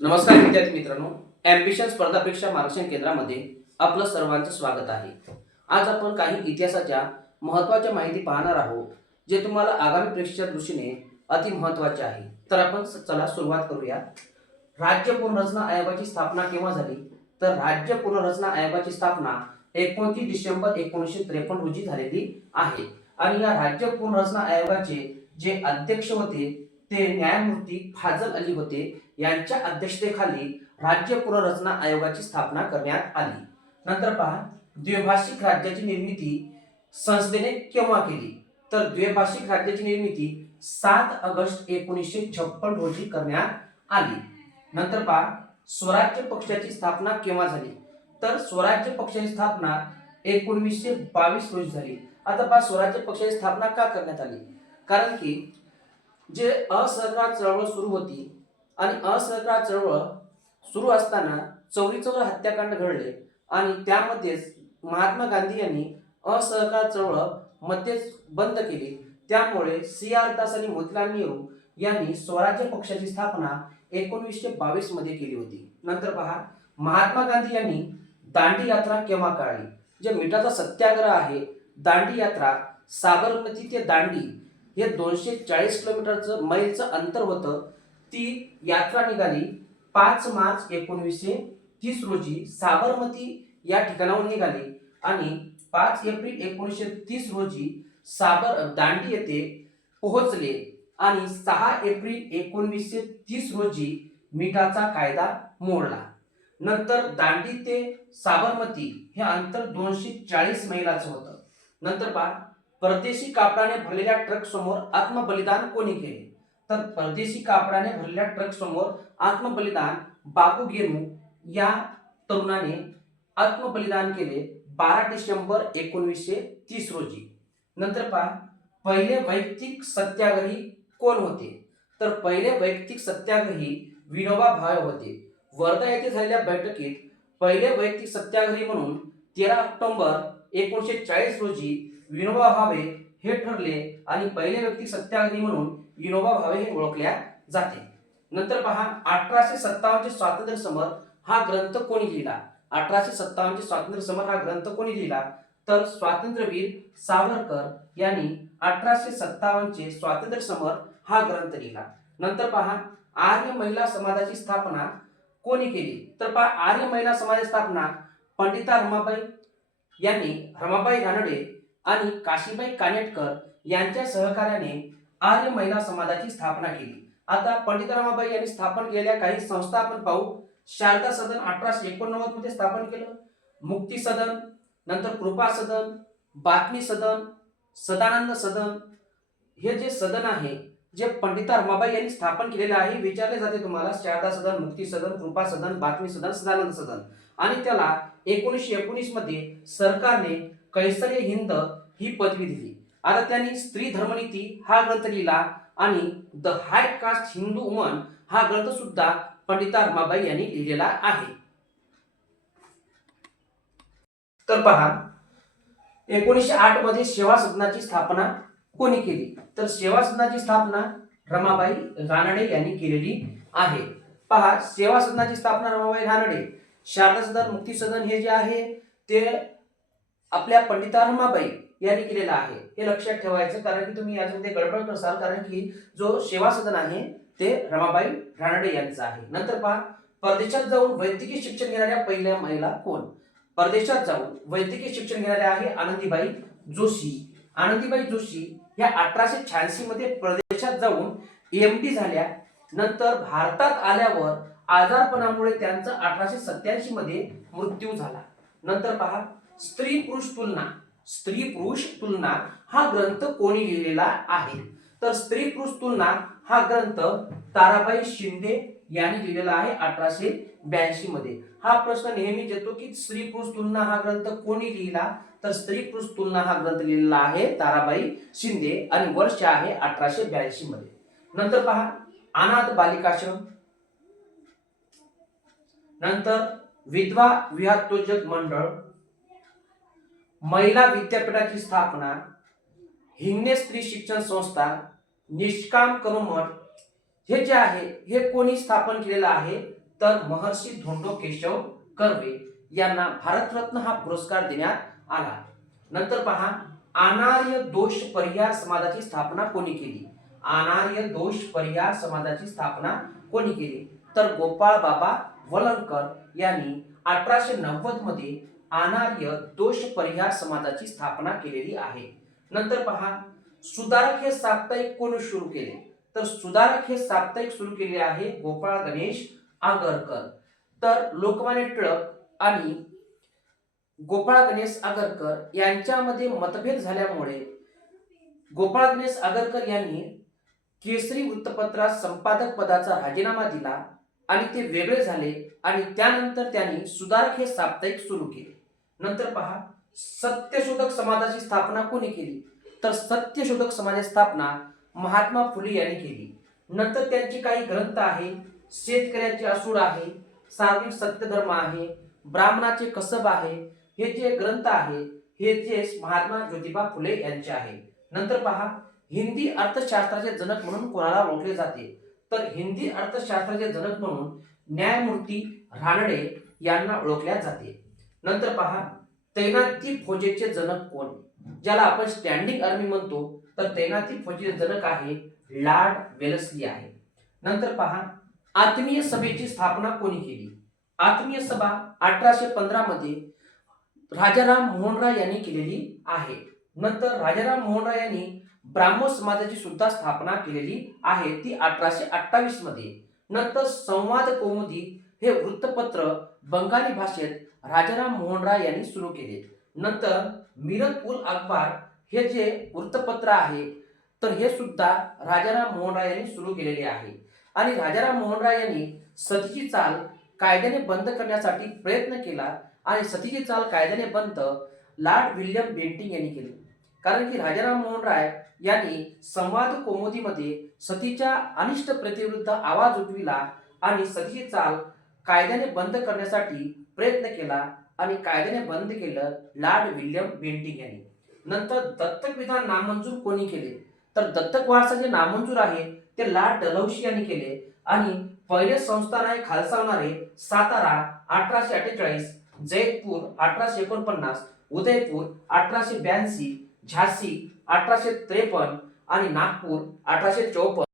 नमस्कार विद्यार्थी मित्रांनो, ॲम्बिशन स्पर्धा परीक्षा मार्गदर्शन केंद्रामध्ये आपलं सर्वांचं स्वागत आहे. आज आपण काही इतिहासाच्या महत्त्वाच्या माहिती पाहणार आहोत, जे तुम्हाला आगामी परीक्षेच्या दृष्टीने अति महत्त्वाचे आहे. तर आपण चला सुरुवात करूया. राज्य पुनर्रचना आयोगाची स्थापना केव्हा झाली? तर राज्य पुनर्रचना आयोगाची स्थापना 29 डिसेंबर 1953 रोजी झालेली आहे. आणि या राज्य पुनर्रचना आयोगाचे जे अध्यक्ष होते ते न्यायमूर्ती फाजल अली होते. यांच्या अध्यक्षतेखाली राज्य पुनर्रचना आयोगाची स्थापना करण्यात आली. नंतर पहा, द्विभाषिक राज्याची निर्मिती संसदेने केव्हा केली? तर द्विभाषिक राज्याची निर्मिती 7 ऑगस्ट 1956 रोजी करण्यात आली. नंतर पहा, स्वराज्य पक्षाची स्थापना केव्हा झाली? तर स्वराज्य पक्षाची स्थापना 1922 रोजी झाली. आता पहा, स्वराज्य पक्षाची स्थापना का करण्यात आली? कारण की जे असहकार चळवळ सुरू होती आणि असहकार चळवळ सुरू असताना चौरी चौरा हत्याकांड घडले आणि त्यामध्येच महात्मा गांधी यांनी असहकार चळवळ मध्येच बंद केली. त्यामुळे C.R. दास आणि मोतीलाल नेहरू यांनी स्वराज्य पक्षाची स्थापना 1922 मध्ये केली होती. नंतर पहा, महात्मा गांधी यांनी दांडी यात्रा केव्हा काढली? जे मिठाचा सत्याग्रह आहे, दांडी यात्रा, साबरमती ते दांडी हे 240 किलोमीटरचं मैलचं अंतर होतं. ती यात्रा निघाली 5 मार्च 1930 रोजी साबरमती या ठिकाणाहून निघाली आणि 5 एप्रिल 1930 रोजी दांडी येथे पोहोचले आणि 6 एप्रिल 1930 रोजी मिठाचा कायदा मोडला. नंतर दांडी ते साबरमती हे अंतर 240 मैलाचं होतं. नंतर पहा, परदेशी कापडाने भरलेल्या ट्रक समोर आत्मबलिदान कोणी केले? तर परदेशी कापडाने भरलेल्या ट्रक समोर आत्मबलिदान बाबू गेनू या तरुणाने आत्मबलिदान केले 12 डिसेंबर 1930 रोजी. नंतर पहा, पहिले वैयक्तिक सत्याग्रही कोण होते? तर पहिले वैयक्तिक सत्याग्रही विनोबा भावे होते. वर्धा येथे झालेल्या बैठकीत पहिले वैयक्तिक सत्याग्रही म्हणून 13 ऑक्टोबर 1940 रोजी विनोबा भावे हे ठरले आणि पहिले वैयक्तिक सत्याग्रही म्हणून विनोबा भावे हे ओळखल्या जाते. नंतर पहा, 1857 चे स्वातंत्र्य समर हा ग्रंथ कोणी लिहिला? 1857 चे स्वातंत्र्य समर हा ग्रंथ कोणी लिहिला? तर स्वातंत्र्यवीर सावरकर यांनी 1857 चे स्वातंत्र्य समर हा ग्रंथ लिहिला. नंतर पहा, आर्य महिला समाजाची स्थापना कोणी केली? तर पहा, आर्य महिला समाजाची स्थापना पंडिता रमाबाई यांनी रमाबाई रानडे आणि काशीबाई कानेटकर यांच्या सहकार्याने आर्य महिला समाजाची स्थापना केली. आता पंडिता रमाबाई यांनी स्थापन केलेल्या काही संस्था आपण पाहू. शारदा सदन 1889 मध्ये स्थापन केलं, मुक्ती सदन, नंतर कृपा सदन, बातमी सदन, सदानंद सदन. हे जे सदन आहे जे पंडिता रमाबाई यांनी स्थापन केलेले आहे. विचारले जाते तुम्हाला शारदा सदन, मुक्ती सदन, कृपा सदन, बातमी सदन, सदानंद सदन. आणि त्याला 1919 मध्ये सरकारने कैसर हिंद ही पदवी दिली. आता त्यांनी स्त्री धर्मनीती हा ग्रंथ लिहिला आणि the high caste Hindu woman हा ग्रंथ सुद्धा पंडिता रमाबाई यांनी लिहिलेला आहे. तर पहा, 1908 मध्ये सेवा सदनाची स्थापना कोणी केली? तर सेवा सदनाची स्थापना रमाबाई रानडे यांनी केलेली आहे. पहा, सेवा सदनाची स्थापना रमाबाई रानडे. शारदा सदन, मुक्ती सदन हे जे आहे ते आपल्या पंडिता रमाबाई यांनी केलेला आहे. हे लक्षात ठेवायचं, कारण की तुम्ही याच्यामध्ये गडबड करसाल, कारण की जो सेवा सदन आहे ते रमाबाई रानडे यांचा आहे. नंतर पहा, परदेशात जाऊन वैद्यकीय शिक्षण घेणाऱ्या पहिल्या महिला कोण? परदेशात जाऊन वैद्यकीय शिक्षण घेणाऱ्या आहे आनंदीबाई जोशी. आनंदीबाई जोशी या 1886 मध्ये परदेशात जाऊन MD झाल्या. नंतर भारतात आल्यावर आजारपणामुळे त्यांचा 1887 मध्ये मृत्यू झाला. नंतर पहा, स्त्री पुरुष तुलना हा ग्रंथ कोणी लिहिलेला आहे? तर स्त्री पुरुष तुलना हा ग्रंथ ताराबाई शिंदे यांनी लिहिलेला आहे 1882 मध्ये. हा प्रश्न नेहमीच येतो की स्त्री पुरुष तुलना हा ग्रंथ कोणी लिहिला? तर स्त्री पुरुष तुलना हा ग्रंथ लिहिलेला आहे ताराबाई शिंदे आणि वर्ष आहे 1882 मध्ये. नंतर पहा, अनाथ बालिकाश्रम, नंतर विधवा विवाहोत्तेजक मंडळ, महिला विद्यापीठाची स्थापना, हिंगणे स्त्री शिक्षण संस्था, निष्काम कर्मठ हे जे आहे हे कोणी स्थापन केलेलं आहे? तर महर्षी धोंडो केशव कर्वे यांना भारतरत्न हा पुरस्कार देण्यात आला. नंतर पहा, अनार्य दोष परिहार समाजाची स्थापना कोणी केली? अनार्य दोष परिहार समाजाची स्थापना कोणी केली? तर गोपाळ बाबा वलंगकर यांनी 1890 मध्ये अनार्य दोष परिहार समाजाची स्थापना केलेली आहे. नंतर पहा, सुधारक हे साप्ताहिक कोणी सुरू केले? तर सुधारक हे साप्ताहिक सुरू केले आहे गोपाळ गणेश आगरकर. तर लोकमान्य टिळक आणि गोपाळ गणेश आगरकर यांच्यामध्ये मतभेद झाल्यामुळे गोपाळ गणेश आगरकर यांनी केसरी वृत्तपत्रात संपादक पदाचा राजीनामा दिला आणि ते वेगळे झाले आणि त्यानंतर त्यांनी सुधारक हे साप्ताहिक सुरू केले. नंतर पहा, सत्यशोधक समाजाची स्थापना कोणी केली? तर सत्यशोधक समाजाची स्थापना महात्मा फुले यांनी केली. नंतर त्यांचे काही ग्रंथ आहे, शेतकऱ्याचे असूड आहे, सार्वजनिक सत्यधर्म आहे, ब्राह्मणाचे कसब आहे, हे जे ग्रंथ आहे हे जे महात्मा ज्योतिबा फुले यांचे आहे. नंतर पहा, हिंदी अर्थशास्त्राचे जनक म्हणून कोणाला ओळखले जाते? तर हिंदी अर्थशास्त्राचे जनक म्हणून न्यायमूर्ती रानडे यांना ओळखल्या जाते. नंतर पहा, तैनाती फौजेचे जनक कोण? ज्याला आपण स्टँडिंग आर्मी म्हणतो, तर तैनाती फौजेचे जनक आहे लॉर्ड वेलस्ली आहे. नंतर पहा, आत्मीय सभेची स्थापना कोणी केली? आत्मीय सभा 1815 मध्ये राजाराम मोहन राय यांनी केलेली आहे. नंतर राजाराम मोहन राय यांनी ब्राह्मण समाजाची सुद्धा स्थापना केलेली आहे, ती 1828 मध्ये. नंतर संवाद कौमुदी हे वृत्तपत्र बंगाली भाषेत राजाराम मोहन राय यांनी सुरू केले. नंतर मिरत उल अखबार हे जे वृत्तपत्र आहे तर हे सुद्धा राजाराम मोहन राय यांनी सुरू केलेले आहे. आणि राजाराम मोहन राय यांनी सतीची चाल कायद्याने बंद करण्यासाठी प्रयत्न केला आणि सतीची चाल कायद्याने बंद लॉर्ड विल्यम बेंटिंक यांनी केले. कारण की राजाराम मोहन राय यांनी संवाद कौमुदीमध्ये सतीच्या अनिष्ट प्रथेविरुद्ध आवाज उठविला आणि सतीची चाल कायद्याने बंद करण्यासाठी प्रयत्न केला आणि कायद्याने बंद केलं लॉर्ड विल्यम बेंटिंक यांनी. नंतर दत्तक विधान नामंजूर कोणी केले? तर दत्तक वारसा जे नामंजूर आहे ते लॉर्ड डलहौसी यांनी केले. आणि पहिले संस्थान आहे खालसावणारे सातारा 1848, जैतपूर 1849, उदयपूर 1882, झाशी 1853 आणि नागपूर 1854.